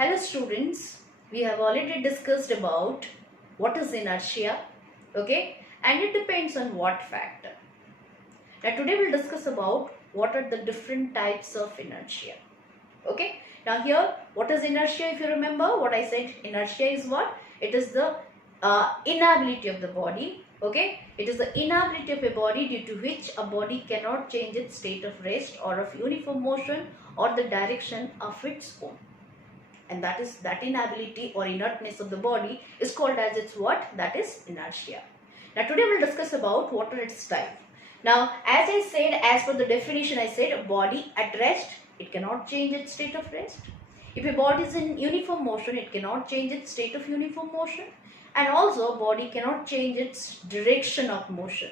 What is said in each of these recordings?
Hello students, we have already discussed about what is inertia, okay, and it depends on what factor. Now today we'll discuss about what are the different types of inertia, okay. Now here, what is inertia? If you remember what I said, inertia is what? It is the inability of the body, okay. It is the inability of a body due to which a body cannot change its state of rest or of uniform motion or the direction of its own. And that is that inability or inertness of the body is called as its what? That is inertia. Now today we'll discuss about what are its type. Now as I said, as per the definition, I said a body at rest, it cannot change its state of rest. If a body is in uniform motion, it cannot change its state of uniform motion. And also body cannot change its direction of motion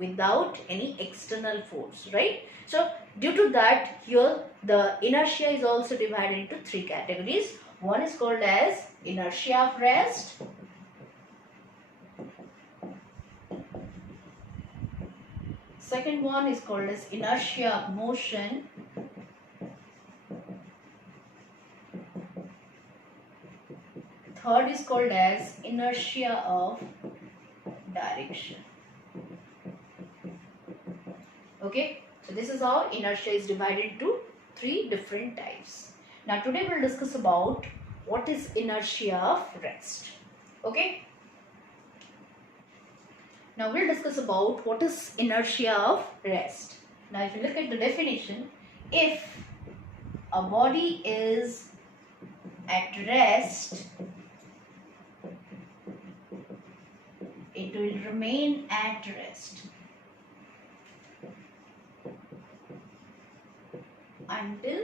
without any external force, right? So due to that, here the inertia is also divided into three categories. One is called as inertia of rest, second one is called as inertia of motion, third is called as inertia of direction. Okay, so this is how inertia is divided into three different types. Now today we'll discuss about what is inertia of rest. Okay, now we'll discuss about what is inertia of rest. Now if you look at the definition, if a body is at rest, it will remain at rest until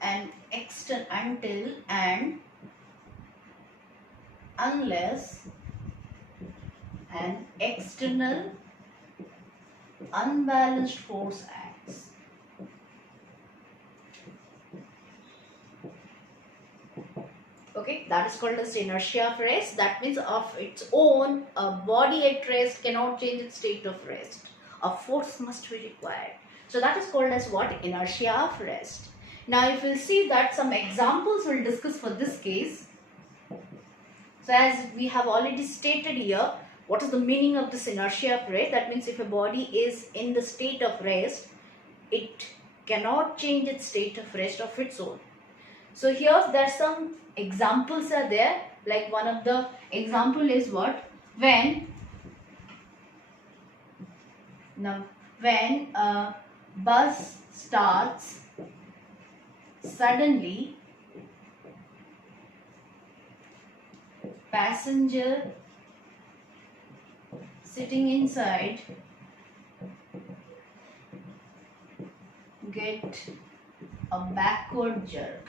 and unless an external unbalanced force acts. Okay, that is called as inertia of rest. That means of its own, a body at rest cannot change its state of rest. A force must be required. So that is called as what? Inertia of rest. Now if you see that some examples we'll discuss for this case. So as we have already stated here, what is the meaning of this inertia of rest? That means if a body is in the state of rest, it cannot change its state of rest of its own. So here there are some examples are there. Like one of the example is what? When a bus starts suddenly, passenger sitting inside get a backward jerk.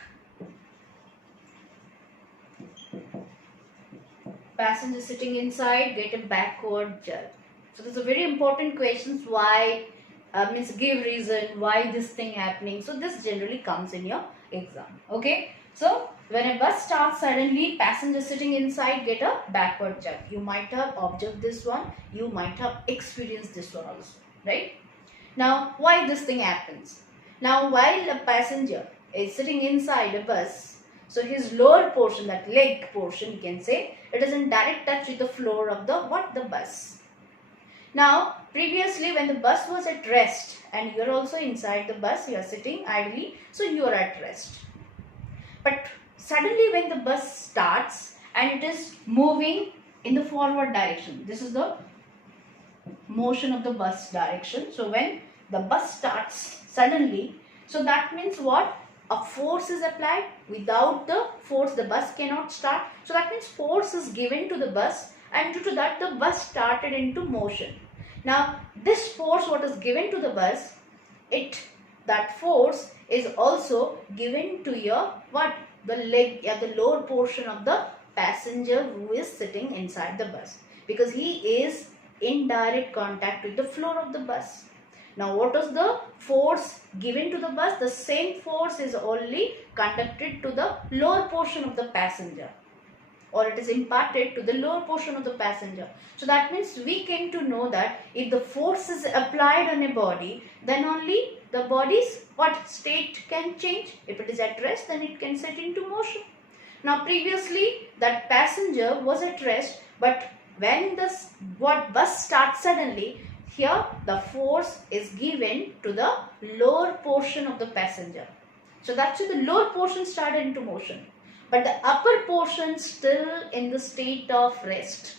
Passenger sitting inside get a backward jerk. So this is a very important question. Why? Means give reason why this thing happening. So this generally comes in your exam. Okay. So when a bus starts suddenly, passenger sitting inside get a backward jerk. You might have observed this one. You might have experienced this one also. Right. Now why this thing happens? Now while a passenger is sitting inside a bus, so his lower portion, that leg portion you can say, it is in direct touch with the floor of the bus. Now previously when the bus was at rest and you are also inside the bus, you are sitting idly, so you are at rest. But suddenly when the bus starts and it is moving in the forward direction, this is the motion of the bus direction. So when the bus starts suddenly, so that means what? A force is applied. Without the force, the bus cannot start. So that means force is given to the bus, and due to that the bus started into motion. Now this force what is given to the bus, that force is also given to your what? The leg, the lower portion of the passenger who is sitting inside the bus, because he is in direct contact with the floor of the bus. Now what is the force given to the bus? The same force is only conducted to the lower portion of the passenger. or it is imparted to the lower portion of the passenger. So that means we came to know that if the force is applied on a body, then only the body's what state can change. If it is at rest, then it can set into motion. Now previously that passenger was at rest, but when this bus starts suddenly, here the force is given to the lower portion of the passenger. So that's why the lower portion started into motion, but the upper portion still in the state of rest.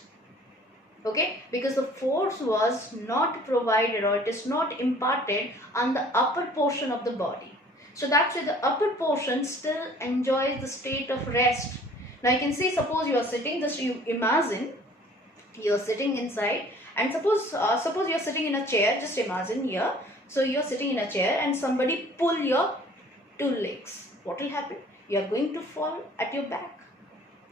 Okay, because the force was not provided, or it is not imparted on the upper portion of the body. So that's why the upper portion still enjoys the state of rest. Now you can see, suppose you are sitting, just you imagine you are sitting inside, and suppose you are sitting in a chair. Just imagine here. So you are sitting in a chair and somebody pull your two legs. What will happen? You are going to fall at your back.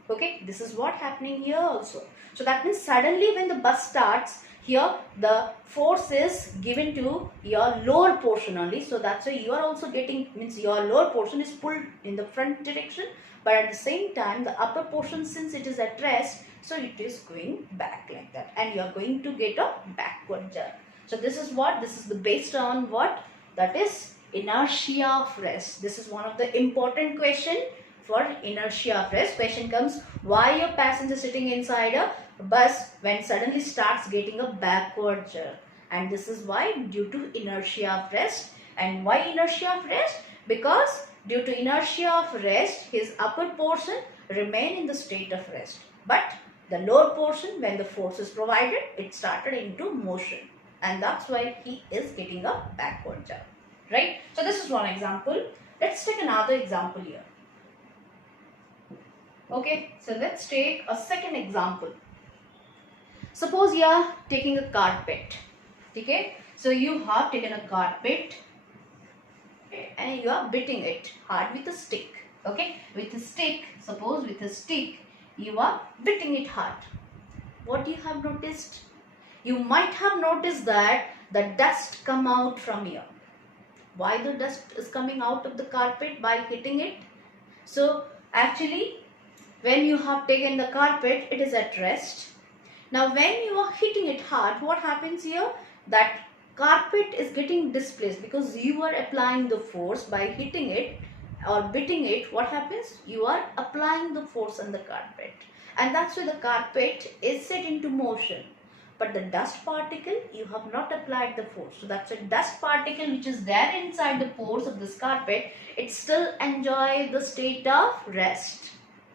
Okay, this is what happening here also. So that means suddenly when the bus starts, here the force is given to your lower portion only. So that's why you are also getting, means your lower portion is pulled in the front direction, but at the same time the upper portion, since it is at rest, so it is going back like that, and you are going to get a backward jerk. So this is what, this is the based on what, that is inertia of rest. This is one of the important question for inertia of rest. Question comes, why a passenger sitting inside a bus when suddenly starts getting a backward jerk? And this is why, due to inertia of rest. And why inertia of rest? Because due to inertia of rest, his upper portion remain in the state of rest, but the lower portion, when the force is provided, it started into motion, and that's why he is getting a backward jerk, right? So this is one example. Let's take another example here. Okay, so let's take a second example. Suppose you are taking a carpet. Okay, so you have taken a carpet and you are beating it hard with a stick. Okay, with a stick, suppose with a stick you are beating it hard. What you have noticed? You might have noticed that the dust come out from here. Why the dust is coming out of the carpet by hitting it? So actually, when you have taken the carpet, it is at rest. Now when you are hitting it hard, what happens here? That carpet is getting displaced because you are applying the force by hitting it or beating it. What happens? You are applying the force on the carpet, and that's why the carpet is set into motion. But the dust particle, you have not applied the force. So that's a dust particle which is there inside the pores of this carpet. It still enjoys the state of rest.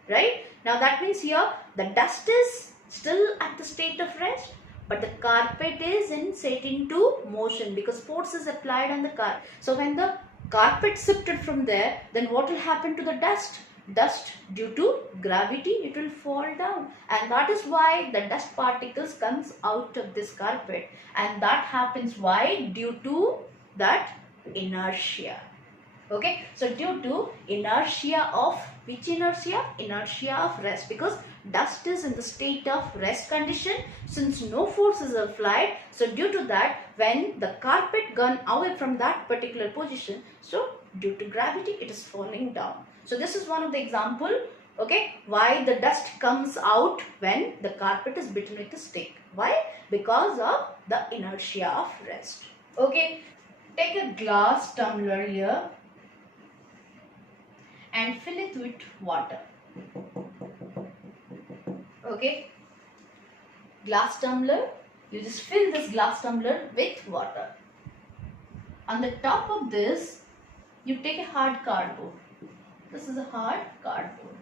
Right? Now that means here the dust is still at the state of rest, but the carpet is set into motion because force is applied on the carpet. So when the carpet shifted from there, then what will happen to the dust? Dust, due to gravity, it will fall down, and that is why the dust particles comes out of this carpet, and that happens why? Due to that inertia. Okay, so due to inertia of, which inertia? Inertia of rest, because dust is in the state of rest condition since no force is applied. So due to that, when the carpet gone away from that particular position, so due to gravity it is falling down. So this is one of the example, okay, why the dust comes out when the carpet is beaten with a stick. Why? Because of the inertia of rest. Okay, take a glass tumbler here and fill it with water. Okay, glass tumbler, you just fill this glass tumbler with water. On the top of this, you take a hard cardboard. This is a hard cardboard.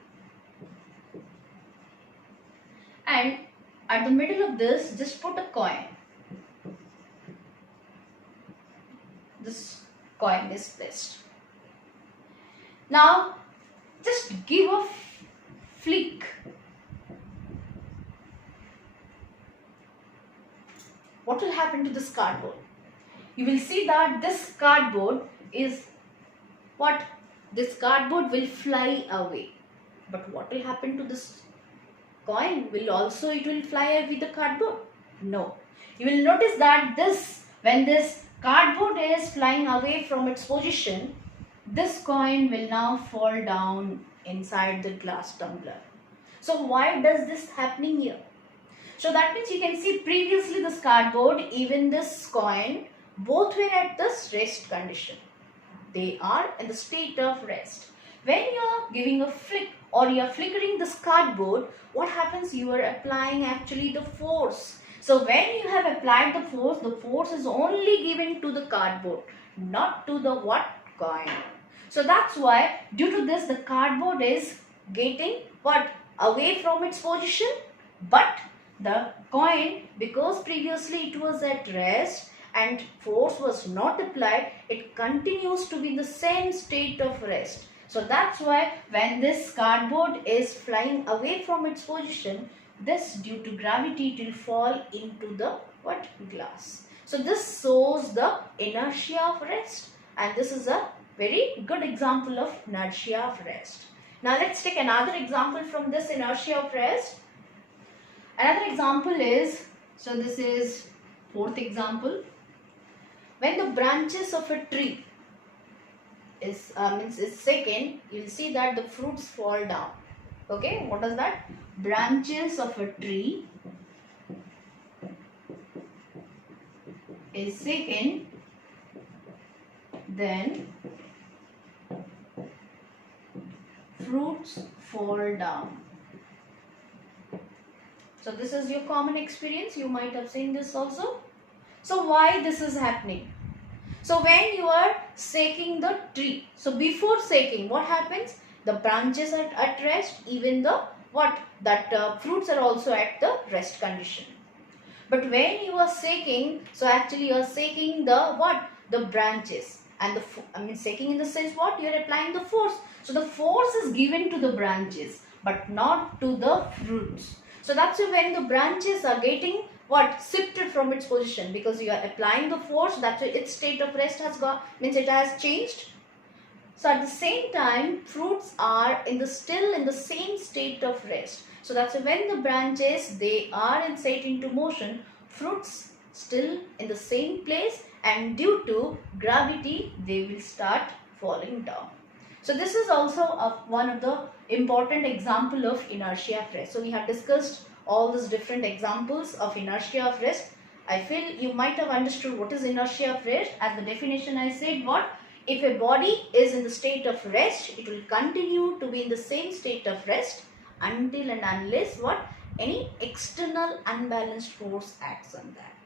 And at the middle of this, just put a coin. This coin is placed. Now, just give a flick. What will happen to this cardboard? You will see that this cardboard is what? This cardboard will fly away. But what will happen to this coin? It will fly away with the cardboard? No. You will notice that when this cardboard is flying away from its position, this coin will now fall down inside the glass tumbler. So why does this happening here? So that means you can see previously this cardboard, even this coin, both were at this rest condition. They are in the state of rest. When you are giving a flick or you are flickering this cardboard, what happens? You are applying actually the force. So when you have applied the force is only given to the cardboard, not to the what? Coin. So that's why due to this the cardboard is getting what? Away from its position, but the coin, because previously it was at rest and force was not applied, it continues to be in the same state of rest. So that's why when this cardboard is flying away from its position, this due to gravity it will fall into the what? Glass. So this shows the inertia of rest, and this is a very good example of inertia of rest. Now let's take another example from this inertia of rest. Another example is, so this is fourth example. When the branches of a tree is shaken, you will see that the fruits fall down. Okay, what is that? Branches of a tree is shaken, then fruits fall down. So this is your common experience. You might have seen this also. So why this is happening? So when you are shaking the tree, so before shaking, what happens? The branches are at rest, even the what? That fruits are also at the rest condition. But when you are shaking, so actually you are shaking the what? The branches. And shaking in the sense what? You are applying the force. So the force is given to the branches, but not to the fruits. So that's why when the branches are getting what? Shifted from its position, because you are applying the force, that's why its state of rest has it has changed. So at the same time, fruits are still in the same state of rest. So that's why when the branches, they are set into motion, fruits still in the same place, and due to gravity, they will start falling down. So this is also one of the important example of inertia of rest. So we have discussed all these different examples of inertia of rest. I feel you might have understood what is inertia of rest. As the definition I said, what? If a body is in the state of rest, it will continue to be in the same state of rest until and unless what? Any external unbalanced force acts on that.